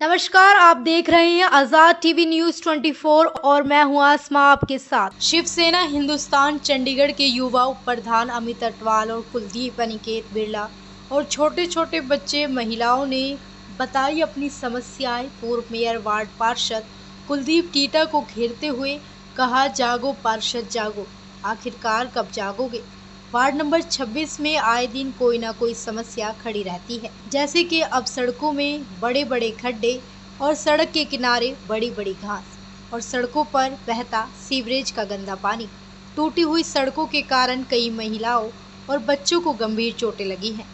नमस्कार, आप देख रहे हैं आजाद टीवी न्यूज 24 और मैं हूं आसमा आपके साथ। शिवसेना हिंदुस्तान चंडीगढ़ के युवा उप प्रधान अमित अटवाल और कुलदीप अनिकेत बिरला और छोटे छोटे बच्चे महिलाओं ने बताई अपनी समस्याएं। पूर्व मेयर वार्ड पार्षद कुलदीप टीटा को घेरते हुए कहा, जागो पार्षद जागो, आखिरकार कब जागोगे। वार्ड नंबर 26 में आए दिन कोई ना कोई समस्या खड़ी रहती है, जैसे कि अब सड़कों में बड़े बड़े खड्डे और सड़क के किनारे बड़ी बड़ी घास और सड़कों पर बहता सीवरेज का गंदा पानी। टूटी हुई सड़कों के कारण कई महिलाओं और बच्चों को गंभीर चोटें लगी हैं।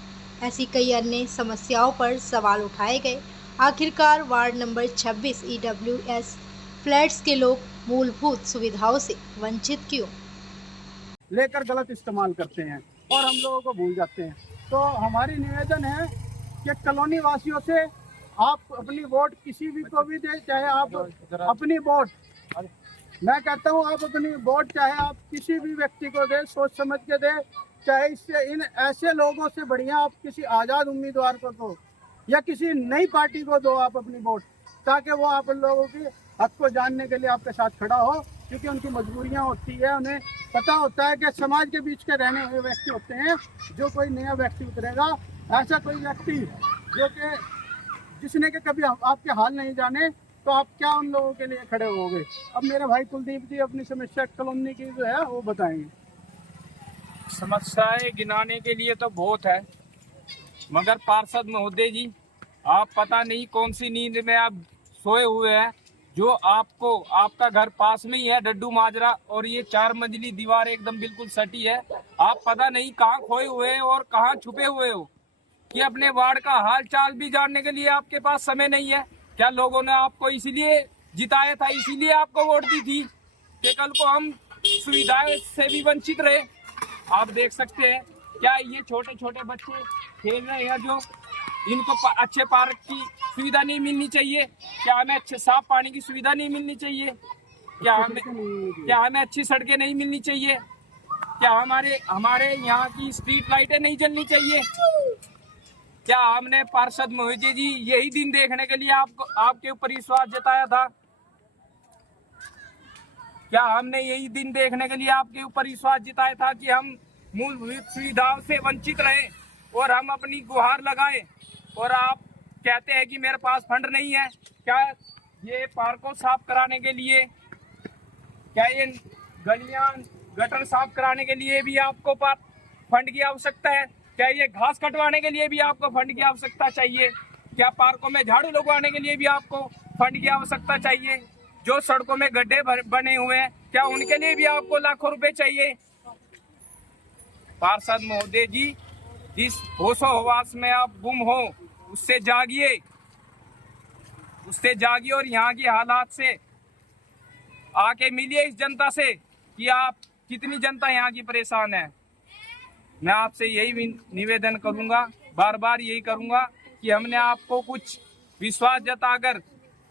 ऐसी कई अन्य समस्याओं पर सवाल उठाए गए। आखिरकार वार्ड नंबर 26 EWS फ्लैट्स के लोग मूलभूत सुविधाओं से वंचित क्यों? लेकर गलत इस्तेमाल करते हैं और हम लोगों को भूल जाते हैं। तो हमारी निवेदन है कि कॉलोनी वासियों से आप अपनी वोट किसी भी को भी दे, चाहे आप अपनी वोट, मैं कहता हूँ आप अपनी वोट चाहे आप किसी भी व्यक्ति को दे, सोच समझ के दे, चाहे इससे इन ऐसे लोगों से बढ़िया आप किसी आज़ाद उम्मीदवार को दो या किसी नई पार्टी को दो आप अपनी वोट, ताकि वो आप लोगों की हक को जानने के लिए आपके साथ खड़ा हो, क्योंकि उनकी मजबूरियां होती है। उन्हें पता होता है कि समाज के बीच के रहने हुए व्यक्ति होते हैं। जो कोई नया व्यक्ति उतरेगा, ऐसा कोई व्यक्ति जो कि जिसने के कभी आपके हाल नहीं जाने, तो आप क्या उन लोगों के लिए खड़े होगे। अब मेरे भाई कुलदीप जी अपनी समस्या कॉलोनी की जो है वो बताएंगे। समस्याएं गिनाने के लिए तो बहुत है, मगर पार्षद महोदय जी, आप पता नहीं कौन सी नींद में आप सोए हुए हैं, जो आपका घर पास में ही है, डड्डू माजरा, और ये 4 मंजिली दीवार एकदम बिल्कुल सटी है। आप पता नहीं कहाँ खोए हुए हैं और कहाँ छुपे हुए हो कि अपने वार्ड का हाल चाल भी जानने के लिए आपके पास समय नहीं है। क्या लोगों ने आपको इसीलिए जिताया था, इसीलिए आपको वोट दी थी कि कल को हम सुविधाएं से भी वंचित रहे? आप देख सकते हैं, क्या ये छोटे छोटे बच्चे खेल रहे हैं, जो इनको अच्छे पार्क की सुविधा नहीं मिलनी चाहिए? क्या हमें अच्छे साफ पानी की सुविधा नहीं मिलनी चाहिए? क्या हमें अच्छी सड़कें नहीं मिलनी चाहिए? क्या हमारे यहाँ की स्ट्रीट लाइटें नहीं जलनी चाहिए? क्या हमने पार्षद महोदय जी यही दिन देखने के लिए आपके ऊपर विश्वास जताया था? क्या हमने यही दिन देखने के लिए आपके ऊपर विश्वास जताया था कि हम मूलभूत सुविधाओं से वंचित रहे और हम अपनी गुहार लगाएं? और आप कहते हैं कि मेरे पास फंड नहीं है। क्या ये पार्कों साफ कराने के लिए, क्या ये गलियां गटर साफ कराने के लिए भी आपको फंड की आवश्यकता है? क्या ये घास कटवाने के लिए भी आपको फंड की आवश्यकता चाहिए? क्या पार्कों में झाड़ू लगवाने के लिए भी आपको फंड की आवश्यकता चाहिए? जो सड़कों में गड्ढे बने हुए हैं, क्या उनके लिए भी आपको लाखों रुपए चाहिए? पार्षद महोदय जी, जिस होशो हवास में आप गुम हो, उससे जागिए और यहाँ की हालात से आके मिलिए इस जनता से कि आप कितनी जनता यहाँ की परेशान है। मैं आपसे यही निवेदन करूंगा, बार बार यही करूंगा कि हमने आपको कुछ विश्वास जताकर,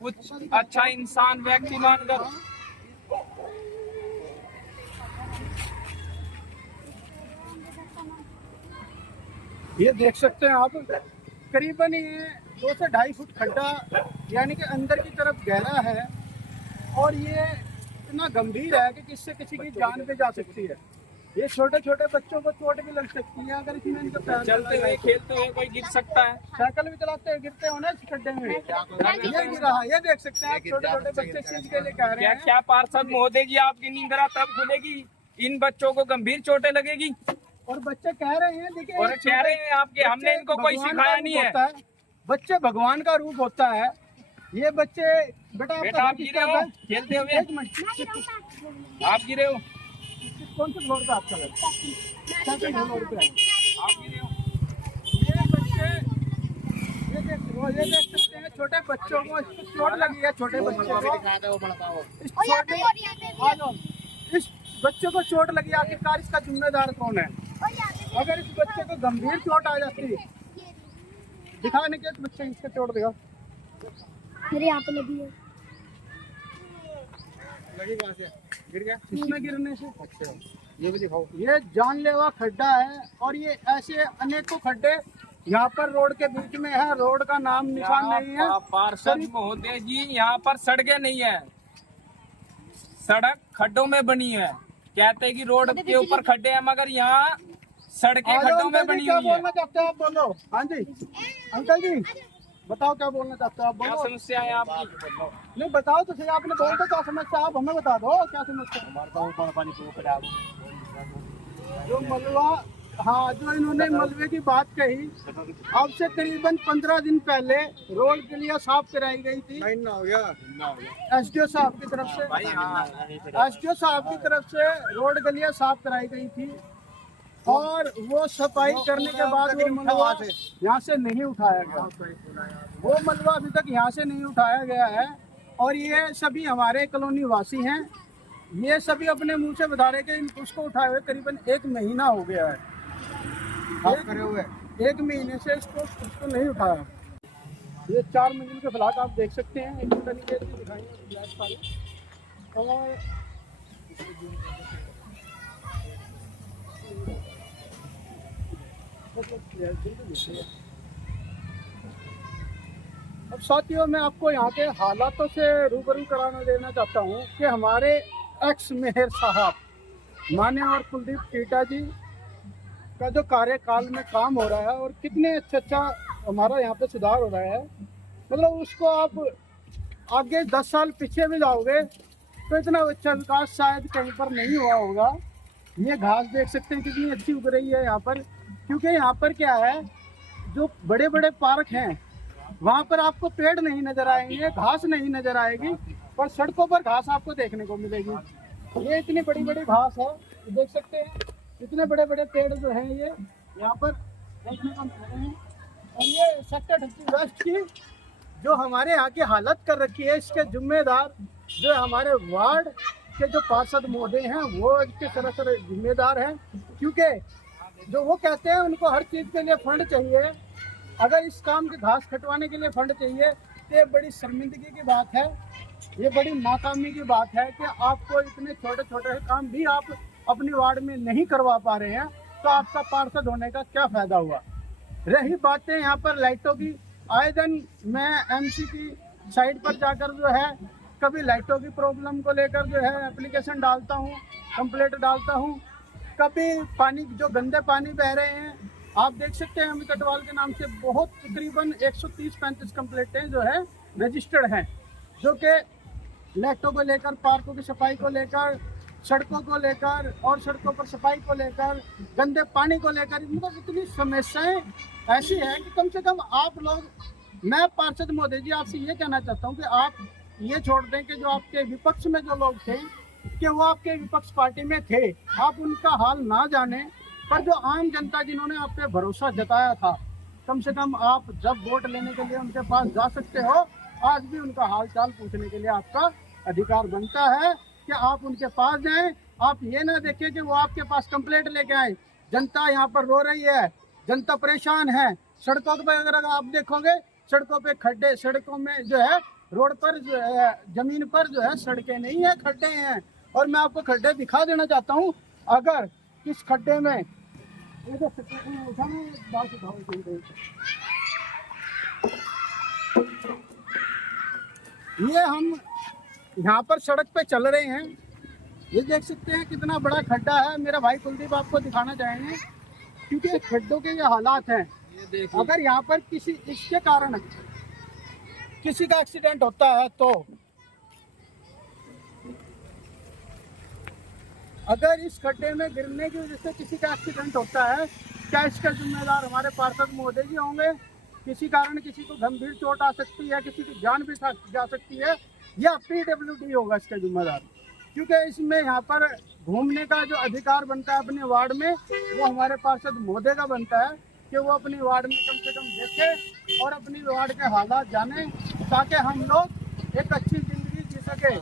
कुछ अच्छा इंसान व्यक्ति मानकर ये देख सकते हैं आप, करीबन ये 2 से 2.5 फुट खड्डा यानी कि अंदर की तरफ गहरा है, और ये इतना गंभीर है कि किससे किसी की जान पे जा सकती है। ये छोटे छोटे बच्चों को चोट भी लग सकती है अगर इसमें इनका पैर चलते हुए खेलते हुए कोई गिर सकता है। साइकिल भी चलाते हैं, गिरते हो ना इस खड्डे में, ये गिरा है। ये देख सकते हैं आप, छोटे छोटे बच्चे इस चीज के लिए कह रहे हैं। क्या पार्षद महोदय जी, आपकी नींदरा तब खुलेगी इन बच्चों को गंभीर चोटें लगेगी? और बच्चे कह रहे हैं, देखिए, और कह रहे हैं आपके, हमने इनको कोई सिखाया नहीं है। बच्चे भगवान का रूप होता है। ये बच्चे बेटा आप गिरे हो खेलते हुए? आप गिरे हो? कौन से फ्लोर पे आपका घर? सेकंड फ्लोर पे आप गिरे हो? ये बच्चे ये देख सकते हैं, छोटे बच्चों को चोट लगी है। छोटे बच्चे इस बच्चे को चोट लगी, आखिरकार इसका जिम्मेदार कौन है? अगर इस बच्चे को गंभीर चोट आ जाती, दिखाने के बच्चे इसके चोट दिखा, मेरे यहाँ पे लगी है। लगी कहाँ से? गिर गया इसमें गिरने से। ये भी दिखाओ। ये जानलेवा खड्डा है, और ये ऐसे अनेकों खड्डे यहाँ पर रोड के बीच में है, रोड का नाम निशान नहीं है। पार्षद महोदय जी, यहाँ पर सड़कें नहीं है, सड़क खड्डों में बनी है। कहते हैं कि रोड के ऊपर खड्डे हैं, मगर यहाँ सड़कें खड्डों में बनी क्या हुई है। बोलना चाहते हो आप, बोलो। हाँ जी अंकल जी, बताओ क्या बोलना चाहते हो आप, क्या बोलो। समस्या है आपकी? नहीं बताओ तो सही, आपने बोल तो क्या समस्या, आप हमें बता दो क्या समस्या जो मलबा। हाँ, जो इन्होंने मलबे की बात कही, अब से करीबन 15 दिन पहले रोड के लिए साफ कराई गई थी एसडीओ साहब की तरफ से। एसडीओ साहब की तरफ से रोड गलियां साफ कराई गई थी, और वो सफाई करने के बाद वो मलबा यहाँ से नहीं उठाया गया। वो मलबा अभी तक यहाँ से नहीं उठाया गया है, और ये सभी हमारे कॉलोनी वासी हैं। ये सभी अपने मुंह से बता रहे कि उसको उठाए हुए करीबन 1 महीना हो गया है। एक महीने से उसको नहीं उठाया। ये 4 मंजिल के फ्लैट आप देख सकते हैं, एक तरीके से दिखाएंगे फ्लैट सारे। और अब साथियों, मैं आपको यहाँ के हालातों से रूबरू कराना देना चाहता हूँ कि हमारे एक्स मेयर साहब मान्य और कुलदीप टीटा जी का जो कार्यकाल में काम हो रहा है, और कितने अच्छा हमारा यहाँ पे सुधार हो रहा है। मतलब उसको आप आगे 10 साल पीछे भी जाओगे तो इतना अच्छा विकास शायद कहीं पर नहीं हुआ होगा। ये घास देख सकते हैं कितनी अच्छी उग रही है यहाँ पर, क्योंकि यहाँ पर क्या है, जो बड़े बड़े पार्क हैं वहाँ पर आपको पेड़ नहीं नजर आएंगे, घास नहीं नजर आएगी, पर सड़कों पर घास आपको देखने को मिलेगी। ये इतनी बड़ी बड़ी घास है, देख सकते हैं इतने बड़े बड़े पेड़ जो हैं ये यहाँ पर देखने को मिल रहे हैं। और ये सेक्टर 30 वेस्ट की जो हमारे यहाँ की हालत कर रखी है, इसके जिम्मेदार जो हमारे वार्ड के जो पार्षद महोदय हैं वो इसके सरासर जिम्मेदार हैं, क्योंकि जो वो कहते हैं उनको हर चीज़ के लिए फंड चाहिए। अगर इस काम के घास कटवाने के लिए फंड चाहिए तो ये बड़ी शर्मिंदगी की बात है, ये बड़ी नाकामी की बात है कि आपको इतने छोटे छोटे काम भी आप अपनी वार्ड में नहीं करवा पा रहे हैं, तो आपका पार्षद होने का क्या फायदा हुआ। रही बातें यहाँ पर लाइटों की, आए दिन मैं एमसी की साइट पर जाकर जो है कभी लाइटों की प्रॉब्लम को लेकर जो है एप्लीकेशन डालता हूँ, कंप्लेंट डालता हूँ। कभी पानी, जो गंदे पानी बह रहे हैं, आप देख सकते हैं अमित कटवाल के नाम से बहुत तकरीबन 130-135 कंप्लेंटें जो है रजिस्टर्ड हैं, जो कि लाइटों को लेकर, पार्कों की सफाई को लेकर, सड़कों को लेकर और सड़कों पर सफाई को लेकर, गंदे पानी को लेकर, मतलब इतनी समस्याएं ऐसी है कि कम से कम आप लोग, मैं पार्षद महोदय जी आपसे ये कहना चाहता हूँ कि आप ये छोड़ दें कि जो आपके विपक्ष में जो लोग थे कि वो आपके विपक्ष पार्टी में थे, आप उनका हाल ना जाने, पर जो आम जनता जिन्होंने आप पे भरोसा जताया था, कम से कम आप जब वोट लेने के लिए उनके पास जा सकते हो, आज भी उनका हाल चाल पूछने के लिए आपका अधिकार बनता है कि आप उनके पास जाएं। आप ये ना देखें कि वो आपके पास कंप्लेंट लेके आए। जनता यहाँ पर रो रही है, जनता परेशान है। सड़कों पर अगर आप देखोगे, सड़कों पे खड्डे, सड़कों में जो है, रोड पर जो है, जमीन पर जो है सड़कें नहीं है, खड्डे हैं। और मैं आपको खड्डे दिखा देना चाहता हूँ। अगर इस खड्डे में ये हम यहाँ पर सड़क पे चल रहे हैं, ये देख सकते हैं कितना बड़ा खड्डा है। मेरा भाई कुलदीप आपको दिखाना चाहेंगे, क्योंकि खड्डों के ये हालात हैं। अगर यहाँ पर किसी इसके कारण किसी का एक्सीडेंट होता है, तो अगर इस खड्डे में गिरने की वजह से किसी का एक्सीडेंट होता है, क्या इसका जिम्मेदार हमारे पार्षद महोदय जी होंगे? किसी कारण किसी को गंभीर चोट आ सकती है, किसी की जान भी जा सकती है, या PWD होगा इसका जिम्मेदार। क्योंकि इसमें यहाँ पर घूमने का जो अधिकार बनता है अपने वार्ड में, वो हमारे पार्षद महोदय का बनता है कि वो अपनी वार्ड में कम से कम देखे और अपनी वार्ड के हालात जाने, ताकि हम लोग एक अच्छी जिंदगी जी सके,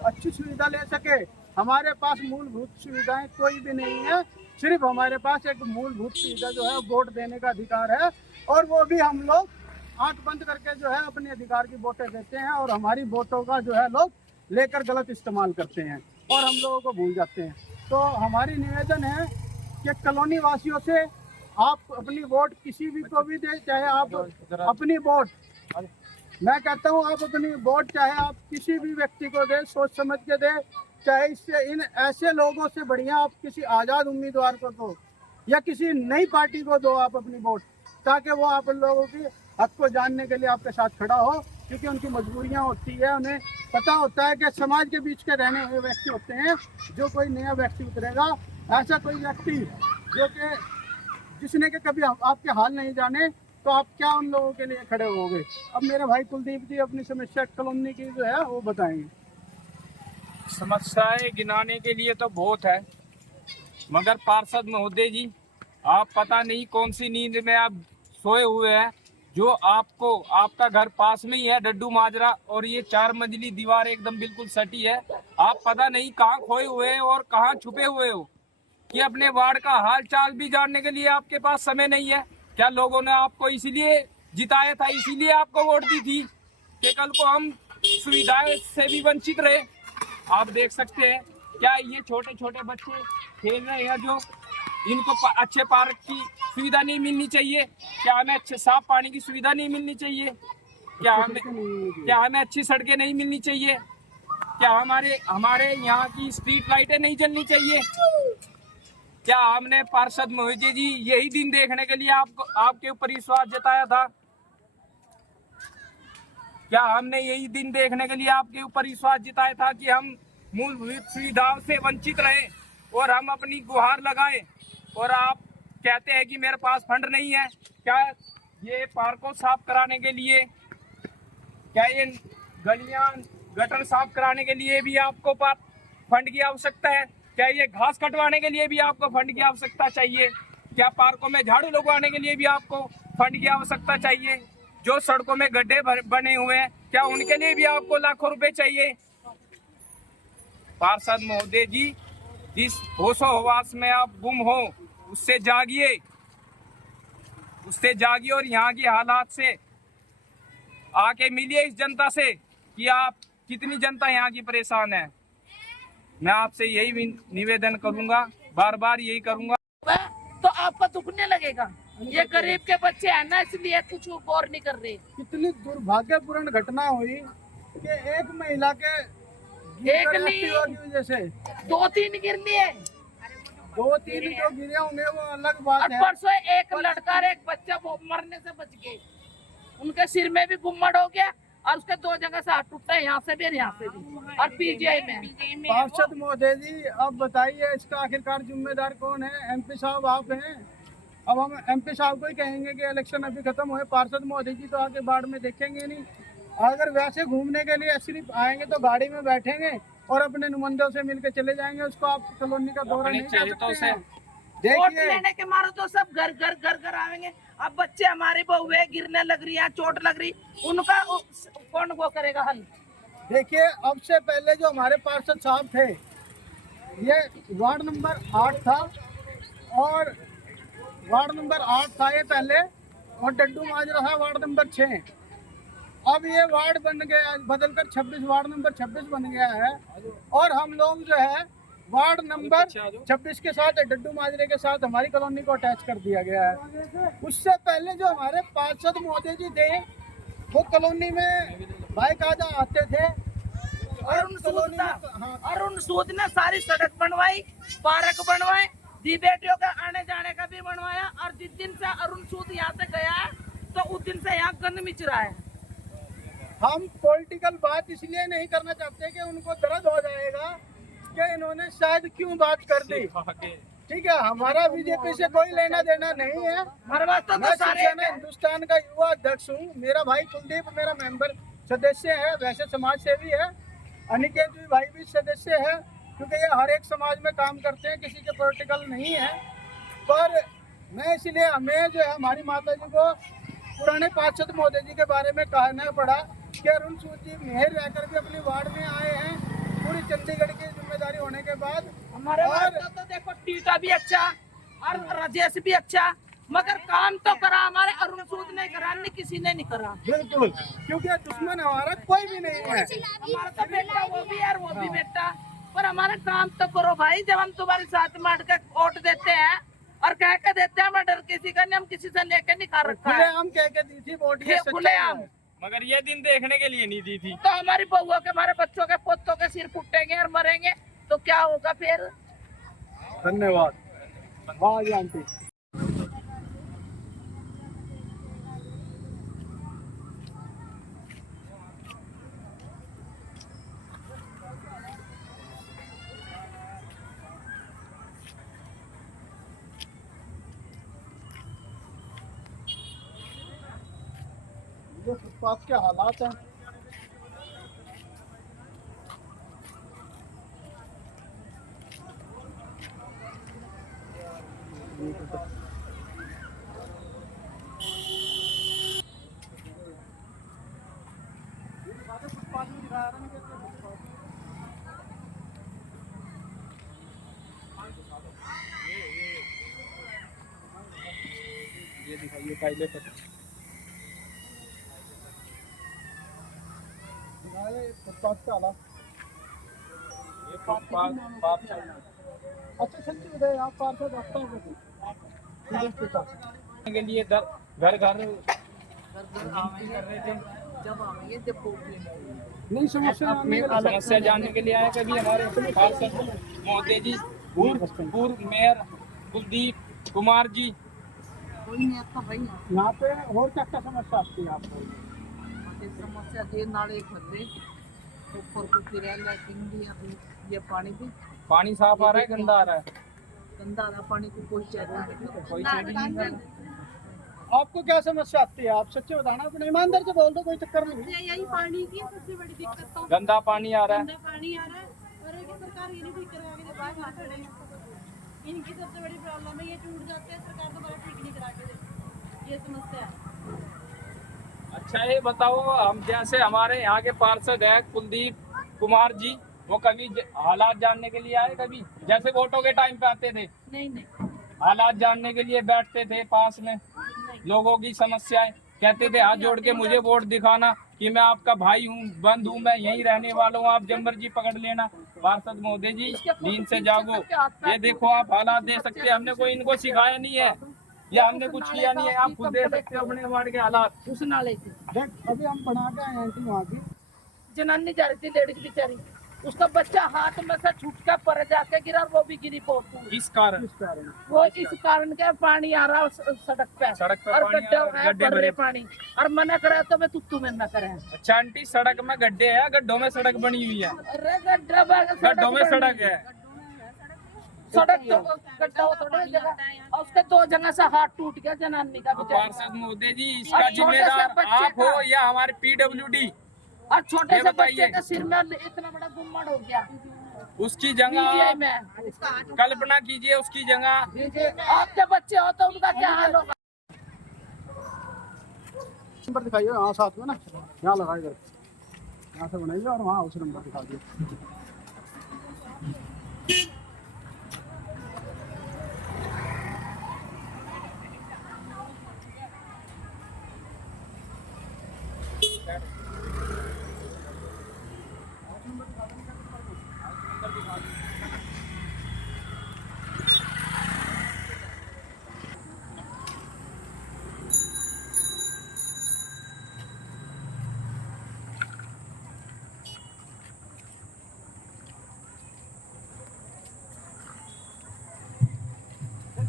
अच्छी सुविधा ले सके। हमारे पास मूलभूत सुविधाएं कोई भी नहीं है, सिर्फ हमारे पास एक मूलभूत सुविधा जो है वोट देने का अधिकार है, और वो भी हम लोग आंख बंद करके जो है अपने अधिकार की वोटें देते हैं, और हमारी वोटों का जो है लोग लेकर गलत इस्तेमाल करते हैं और हम लोगों को भूल जाते हैं। तो हमारी निवेदन है कि कॉलोनी वासियों से आप अपनी वोट किसी भी को भी दे, चाहे आप अपनी वोट, मैं कहता हूँ आप अपनी वोट चाहे आप किसी भी व्यक्ति को दे, सोच समझ के दे, चाहे इससे इन ऐसे लोगों से बढ़िया आप किसी आज़ाद उम्मीदवार को दो या किसी नई पार्टी को दो आप अपनी वोट, ताकि वो आप लोगों की हक को जानने के लिए आपके साथ खड़ा हो, क्योंकि उनकी मजबूरियां होती है, उन्हें पता होता है कि समाज के बीच के रहने हुए व्यक्ति होते हैं। जो कोई नया व्यक्ति उतरेगा, ऐसा कोई व्यक्ति जो कि जिसने के कभी आपके हाल नहीं जाने, तो आप क्या उन लोगों के लिए खड़े होगे। अब मेरे भाई कुलदीप जी अपनी समस्या कॉलोनी की जो है वो बताएंगे। समस्याएं गिनाने के लिए तो बहुत है, मगर पार्षद महोदय जी, आप पता नहीं कौन सी नींद में आप सोए हुए हैं, जो आपको आपका घर पास में ही है डड्डू माजरा, और ये 4 मंजिली दीवार एकदम बिल्कुल सटी है। आप पता नहीं कहाँ खोए हुए हैं और कहाँ छुपे हुए हो कि अपने वार्ड का हाल चाल भी जानने के लिए आपके पास समय नहीं है। क्या लोगों ने आपको इसीलिए जिताया था, इसीलिए आपको वोट दी थी कि कल को हम सुविधाएं से भी वंचित रहे? आप देख सकते हैं, क्या ये छोटे छोटे बच्चे खेल रहे हैं जो इनको अच्छे पार्क की सुविधा नहीं मिलनी चाहिए? क्या हमें अच्छे साफ पानी की सुविधा नहीं मिलनी चाहिए? क्या हमें अच्छी सड़कें नहीं मिलनी चाहिए? क्या हमारे यहाँ की स्ट्रीट लाइटें नहीं जलनी चाहिए? क्या हमने पार्षद महोदय जी यही दिन देखने के लिए आपके ऊपर विश्वास जताया था? क्या हमने यही दिन देखने के लिए आपके ऊपर विश्वास जताया था कि हम मूलभूत सुविधाओं से वंचित रहे और हम अपनी गुहार लगाए, और आप कहते हैं कि मेरे पास फंड नहीं है? क्या ये पार्क को साफ कराने के लिए, क्या ये गलियां गटर साफ कराने के लिए भी आपको फंड की आवश्यकता है? क्या ये घास कटवाने के लिए भी आपको फंड की आवश्यकता चाहिए? क्या पार्कों में झाड़ू लगवाने के लिए भी आपको फंड की आवश्यकता चाहिए? जो सड़कों में गड्ढे बने हुए हैं, क्या उनके लिए भी आपको लाखों रुपए चाहिए? पार्षद महोदय जी, जिस होशो हवास में आप गुम हो, उससे जागिए और यहाँ की हालात से आके मिलिए इस जनता से कि आप कितनी जनता यहाँ की परेशान है। मैं आपसे यही निवेदन करूंगा, बार बार यही करूंगा। तो आपका दुखने लगेगा। ये गरीब के बच्चे हैं ना, इसलिए कुछ गौर नहीं कर रहे। कितनी दुर्भाग्यपूर्ण घटना हुई कि एक महिला के एक नहीं, वजह से 2-3 गिरनी है। 2-3 जो गिरे होंगे वो अलग बात है। परसों एक लड़का और एक बच्चा वो मरने से बच गए। उनके सिर में भी गुम्मड़ हो गया और उसके 2 जगह से हाथ टूटा है, यहाँ से भी और यहाँ से भी, और पीजीआई में। पार्षद महोदय जी, अब बताइए इसका आखिरकार जिम्मेदार कौन है? एमपी साहब आप हैं। अब हम एमपी साहब को ही कहेंगे कि इलेक्शन अभी खत्म हुए, पार्षद महोदय जी तो आगे बाढ़ में देखेंगे नहीं। अगर वैसे घूमने के लिए सिर्फ आएंगे तो गाड़ी में बैठेंगे और अपने नुमाइंदों से मिलकर चले जाएंगे। उसको आप कॉलोनी का दौरा नहीं कर सकते हैं। वोट लेने के मारो तो सब घर आएंगे। अब बच्चे हमारे बहुए गिरने लग रही है, चोट लग रही, उनका कौन वो करेगा हल? देखिए, अब से पहले जो हमारे पार्षद साहब थे, ये वार्ड नंबर 8 था, और वार्ड नंबर 8 था ये पहले, और डड्डू माजरा था वार्ड नंबर 6। अब ये वार्ड बन गया, बदलकर 26 वार्ड नंबर 26 बन गया है, और हम लोग जो है वार्ड नंबर 26 के साथ डड्डू माजरे के साथ हमारी कॉलोनी को अटैच कर दिया गया है। उससे पहले जो हमारे पार्षद महोदय जी थे, वो कॉलोनी में बाकायदा आते थे। अरुण सूद ने सारी सड़क बनवाई, पार्क बनवाए, दी बेटियों का आने जाने का भी बनवाया, और जिस दिन से अरुण सूद यहाँ से गया है तो उस दिन से यहाँ गंद मिच रहा है। हम पॉलिटिकल बात इसलिए नहीं करना चाहते कि उनको दर्द हो जाएगा कि इन्होंने शायद क्यों बात कर दी। ठीक है, हमारा बीजेपी से कोई लेना देना नहीं है। मैं शिवसेना हिंदुस्तान का युवा अध्यक्ष हूँ। मेरा भाई कुलदीप मेरा मेंबर सदस्य है, वैसे समाज सेवी है। अनिकेत जी भाई भी सदस्य है, क्योंकि ये हर एक समाज में काम करते हैं, किसी के पॉलिटिकल नहीं है। पर मैं इसलिए हमें जो है हमारी माता जी को पुराने पार्षद महोदय जी के बारे में कहना पड़ा कि अरुण सूद जी मेहर रहकर भी अपने वार्ड में आए हैं, पूरी चंडीगढ़ की जिम्मेदारी होने के बाद। हमारे वार्ड तो देखो टीटा भी अच्छा और राजेश भी अच्छा, मगर काम तो करा हमारे अरुण सूद ने करा, नहीं किसी ने नहीं करा। बिल्कुल, क्योंकि दुश्मन हमारा कोई भी नहीं है। हमारा तो बेटा वो भी है, वो भी बेटा, पर हमारा काम तो करो भाई। जब हम तुम्हारे साथ में अटके वोट देते हैं और कह के देते हैं मैं डर किसी का नहीं, हम किसी से लेके नहीं खा रखा खुले है। आम कह के दी थी वोट, ये खुले आम। मगर ये दिन देखने के लिए नहीं दी थी। तो हमारी बहुओं के, हमारे बच्चों के, पोतों के सिर फूटेंगे और मरेंगे तो क्या होगा फिर? धन्यवाद। हाँ जी आंटी। ये फुटपाथ के हालात हैं। ये दिखाइए पहले पर फुटपाथ का हालात। ये फुटपाथ अच्छा सच्ची बताइए, आप पार्षद आपका के लिए घर घर जब आएंगे जब नहीं समस्या समस्या जानने के लिए आए। कभी हमारे पार्षद महोदय जी, पूर्व मेयर कुलदीप कुमार जी, कोई नहीं आता भाई। यहाँ पे और क्या क्या समस्या आती है आपको? समस्या ये नाले खड्डे ऊपर को गिरा, लैट्रिन भी ये पानी भी पानी साफ आ रहा है गंदा आ रहा है? गंदा आ रहा, पानी को कोई चेक कोई चेक नहीं कर रहा। आपको क्या समस्या आती है? आप सच्चे बताना, अपने ईमानदार से बोल दो, कोई चक्कर नहीं। यही पानी की सबसे बड़ी दिक्कत तो गंदा पानी आ रहा है। गंदा पानी आ रहा है और ये सरकार ये नहीं ठीक करवा के देती है, खड़े हैं। इनकी सबसे बड़ी प्रॉब्लम है, ये टूट जाते हैं, सरकार दोबारा ठीक नहीं करा के देती, ये समस्या है। अच्छा ये बताओ, हम जैसे हमारे यहाँ के पार्षद है कुलदीप कुमार जी, वो कभी हालात जानने के लिए आए? कभी जैसे वोटों के टाइम पे आते थे, नहीं हालात जानने के लिए बैठते थे पास में, लोगों की समस्याएं कहते थे, हाथ जोड़ के मुझे वोट दिखाना कि मैं आपका भाई हूँ, बंद हूँ, मैं यहीं रहने वाला हूँ, आप जब मर्जी पकड़ लेना। पार्षद महोदय जी, नींद से जागो, ये देखो आप हालात दे सकते हैं। हमने कोई इनको सिखाया नहीं है या हमने कुछ किया नहीं है, आप खुद दे सकते हो अपने वार्ड के हालात। उस नाले की देख अभी हम बना के आए हैं आंटी वहाँ की। जनानी जा रही थी, लेडीज बेचारी, उसका बच्चा हाथ में से छूट कर पर जाके गिरा, वो भी गिरी पोत। किस कारण? वो इस कारण के पानी आ रहा सड़क पे और पानी आ रहा है, गड्ढे भरे पानी, और मना करे तो मैं तुत्तू में न करे। अच्छा आंटी, सड़क में गड्ढे है, गड्ढों में सड़क बनी हुई है? अरे गड्ढा में सड़क है, सड़क तो गड्ढा हो थोड़ी जगह, और उसके 2 जगह से हाथ टूट गया जनानी का बेचारी। पार्षद महोदय जी, इसका जिम्मेदार आप हो या हमारे PWD? और छोटे से बच्चे के सिर में इतना बड़ा गुम्मट हो गया। उसकी जगह में कल्पना कीजिए, उसकी जगह आप जब बच्चे हो तो उनका क्या हाल होगा? नंबर दिखाइए, हाँ साथ में ना, यहाँ लगाइए, यहाँ से बनाइए और वहाँ उस नंबर दिखा दिए।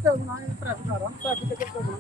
ट्रैफिक आ रहा है, ट्रैफिक टिकट को बना।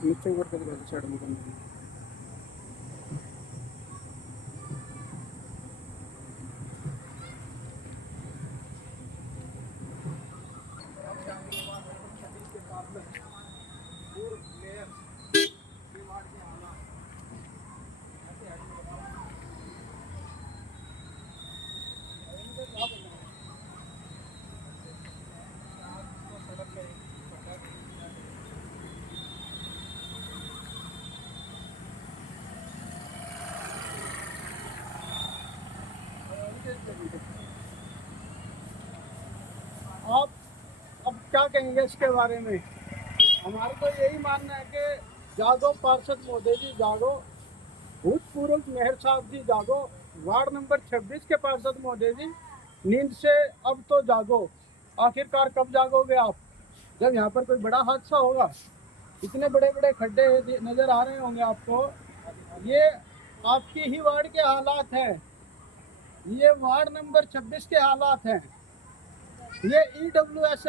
नीचे ऊपर कर साइड में करना। कहेंगे इसके बारे में। हमारे को यही मानना है कि जागो पार्षद मोदी जी जागो, भूतपूर्व मेयर साहब जी जागो, वार्ड नंबर 26 के पार्षद मोदी जी नींद से अब तो जागो। आखिरकार कब जागोगे आप? जब यहाँ पर कोई बड़ा हादसा होगा। इतने बड़े बड़े खड्डे नजर आ रहे होंगे आपको, ये आपकी ही वार्ड के हालात हैं, ये वार्ड नंबर 26 के हालात हैं, ये EWS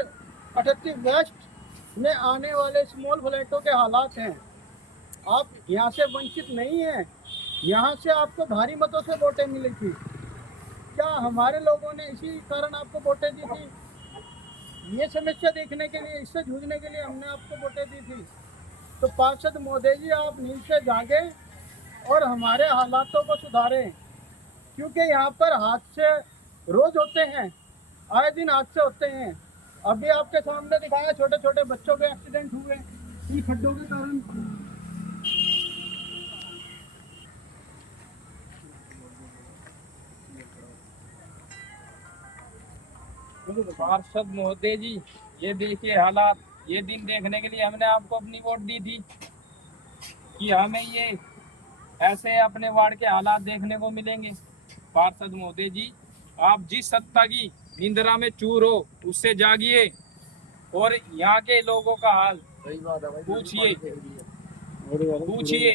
38 वेस्ट में आने वाले स्मॉल फ्लैटों के हालात हैं। आप यहाँ से वंचित नहीं हैं, यहाँ से आपको भारी मतों से वोटें मिली थी। क्या हमारे लोगों ने इसी कारण आपको वोटें दी थी? ये समस्या देखने के लिए, इससे जूझने के लिए हमने आपको वोटें दी थी। तो पार्षद मोदी जी आप नींद से जागे और हमारे हालातों को सुधारें, क्योंकि यहाँ पर हादसे रोज होते हैं, आए दिन हादसे होते हैं। अभी आपके सामने दिखाया छोटे छोटे बच्चों के एक्सीडेंट हुए इन खड्डों के कारण। पार्षद महोदय जी, ये देखिए हालात, ये दिन देखने के लिए हमने आपको अपनी वोट दी थी कि हमें ये ऐसे अपने वार्ड के हालात देखने को मिलेंगे। पार्षद महोदय जी, आप जिस सत्ता की निंद्रा में चूर हो उससे जागिए और यहाँ के लोगों का हाल पूछिए पूछिए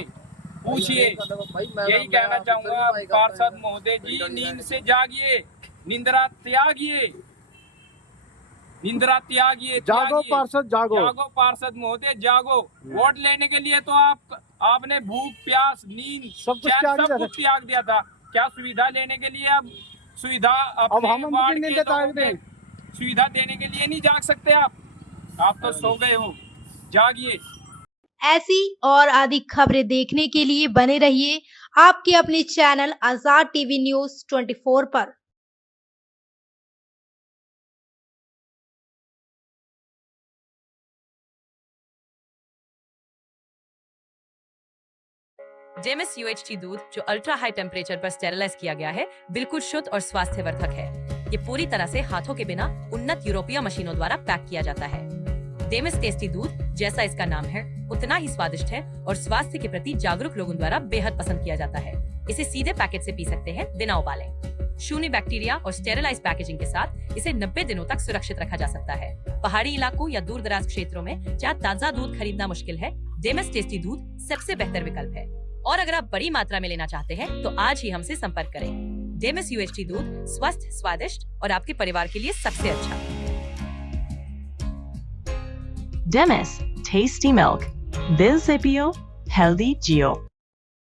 पूछिए। यही कहना चाहूँगा पार्षद महोदय जी, नींद से जागिए, निंद्रा त्यागिए, निंद्रा त्यागिए। जागो पार्षद जागो, जागो पार्षद महोदय जागो। वोट लेने के लिए तो आपने भूख प्यास नींद सब कुछ त्याग दिया था। क्या सुविधा लेने के लिए अब सुविधा अब हम सुविधा देने के लिए नहीं जाग सकते आप तो सो गए हो, जागिए। ऐसी और अधिक खबरें देखने के लिए बने रहिए आपके अपने चैनल आजाद टीवी न्यूज 24 पर। डेमिस UHT दूध जो अल्ट्रा हाई टेम्परेचर पर स्टेरिलाइज किया गया है, बिल्कुल शुद्ध और स्वास्थ्यवर्धक है। ये पूरी तरह से हाथों के बिना उन्नत यूरोपीय मशीनों द्वारा पैक किया जाता है। डेमिस टेस्टी दूध, जैसा इसका नाम है, उतना ही स्वादिष्ट है और स्वास्थ्य के प्रति जागरूक लोगों द्वारा बेहद पसंद किया जाता है। इसे सीधे पैकेट से पी सकते हैं बिना उबाले। शून्य बैक्टीरिया और स्टेरिलाइज पैकेजिंग के साथ इसे 90 दिनों तक सुरक्षित रखा जा सकता है। पहाड़ी इलाकों या दूर दराज क्षेत्रों में जहाँ ताजा दूध खरीदना मुश्किल है, डेमिस टेस्टी दूध सबसे बेहतर विकल्प है। और अगर आप बड़ी मात्रा में लेना चाहते हैं तो आज ही हमसे संपर्क करें। डेमिस UHT दूध स्वस्थ, स्वादिष्ट और आपके परिवार के लिए सबसे अच्छा। Demis Tasty Milk. Bill Zepio, Healthy Geo.